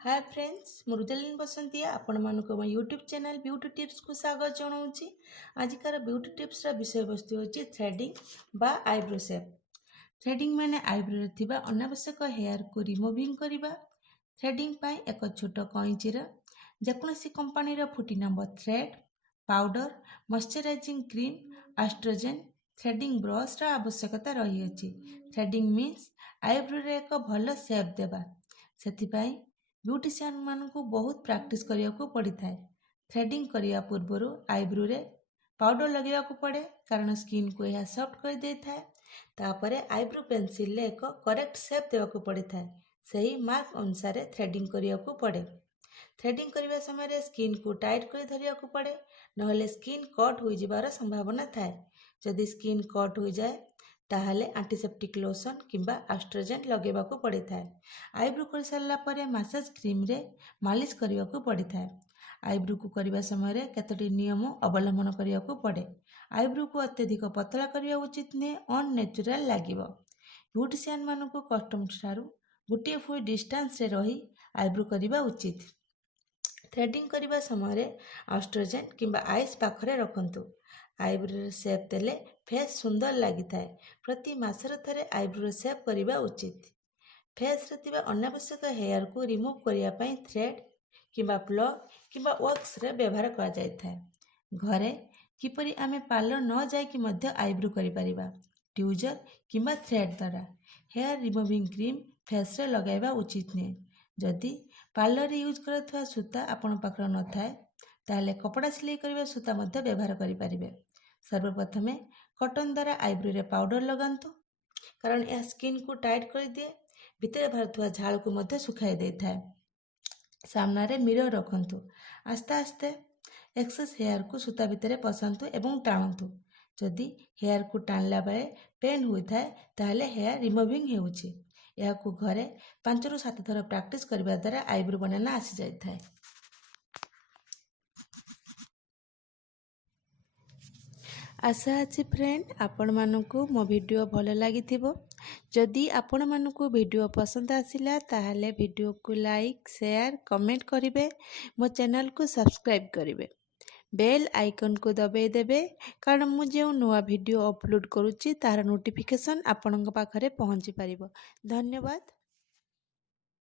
Hi friends मुरुदलिन बसंतिया आपण मानको मो यूट्यूब चैनल ब्यूटी टिप्स को स्वागत जनाऊँगी। आजिकार ब्यूटी टिप्स विषय वस्तु होची थ्रेडिंग बा आईब्रो शेप। थ्रेडिंग माने आईब्रो रे थिबा अनावश्यक हेयर को रिमूविंग करिबा। थ्रेडिंग पाई एक छोट कइंचीर जेकोसी कंपनी रो फुटी number thread powder moisturising cream oestrogen threading brush रा आवश्यकता रही अछि। थ्रेडिंग मीन्स आईब्रो रे एक भल शेप देबा। सेथिपाई ब्यूटिशियन मानू बहुत प्रैक्टिस करिया को पड़ी थाए। थ्रेडिंग करिया पूर्वर आईब्रो रे पाउडर लगे पड़े कारण स्किन को यह सॉफ्ट कर दे थाए। तापरे आईब्रो पेंसिल ले एक करेक्ट शेप देवा पड़ी थाए। सही मार्क अनुसार थ्रेडिंग करिया को पड़े। थ्रेडिंग करने समय स्किन को टाइट कर धरिया को पड़े नहले स्किन कट हो जिबार संभावना थाए। जदि स्किन कट हो जाए ताहले एंटीसेप्टिक लोशन किंबा एस्ट्रोजेन लगेबा को पड़ी थाए। आईब्रो कर सारा पर मसाज क्रीम रे मालिश करने को पड़ी थाए। आईब्रो को करने समय केतोटी नियम अवलंबन करने को पड़े। आईब्रो को अत्यधिक पतला करने उचित नुहे, अननेचुराल लगे। ब्यूटिशियन मान को कस्टमर ठारू गोटे फुट डिस्टेंस रे रही आईब्रो करने उचित। थ्रेडिंग करने समय एस्ट्रोजेन किंबा आइस पाखरे रखंतु। आईब्रो शेप देले फेस सुंदर लगी थाए। प्रति मासर थरे आईब्रो शेप करने उचित। फेस रे अनावश्यक हेयर को रिमूव करने पाई थ्रेड किंबा प्लग किंबा वॉक्स रे व्यवहार करा जाय थाए। घरे किपरि आमे पार्लर न जाइकि मध्य आईब्रो करि परिबा। ट्यूजर किंबा थ्रेड द्वारा हेयर रिमूविंग क्रीम फेस रे लगाइबा उचित नहीं। जदि पार्लर यूज करथुआ सूता आपण पाखर न थाए ताहले कपड़ा सिलाई करबा सूता मध्य व्यवहार करि परिबे। सर्वप्रथमे कॉटन द्वारा आईब्रो रे पाउडर लगांतु कारण यह स्किन को टाइट कर दिए। भितर बाहर झाड़ को मध्य सुखाई दे थाए। सामना रे मिरर रखंतु। आस्ते आस्ते एक्सेस हेयर को सूता भितर पसांतु एवं टाणंतु। जदि हेयर को टाणला बेले पेन होता है ताहले हेयर रिमूविंग हेउछि। यह को घरे 5 ରୁ 7 थर प्रैक्टिस करबा द्वारा आईब्रो बनाना आसी जाय थाए। आशा अच्छी फ्रेंड आपण मानकु मो वीडियो भल लगी थिबो। जदि आपण मानकु वीडियो पसंद आसिला ताहले वीडियो को लाइक शेयर कमेंट करिवे। मो चैनल को सब्सक्राइब करिवे। बेल आइकन को दबाई देबे कारण मु जो नवा वीडियो अपलोड करूची तार नोटिफिकेशन आपणक पाखरे पहुंची पारिबो। धन्यवाद।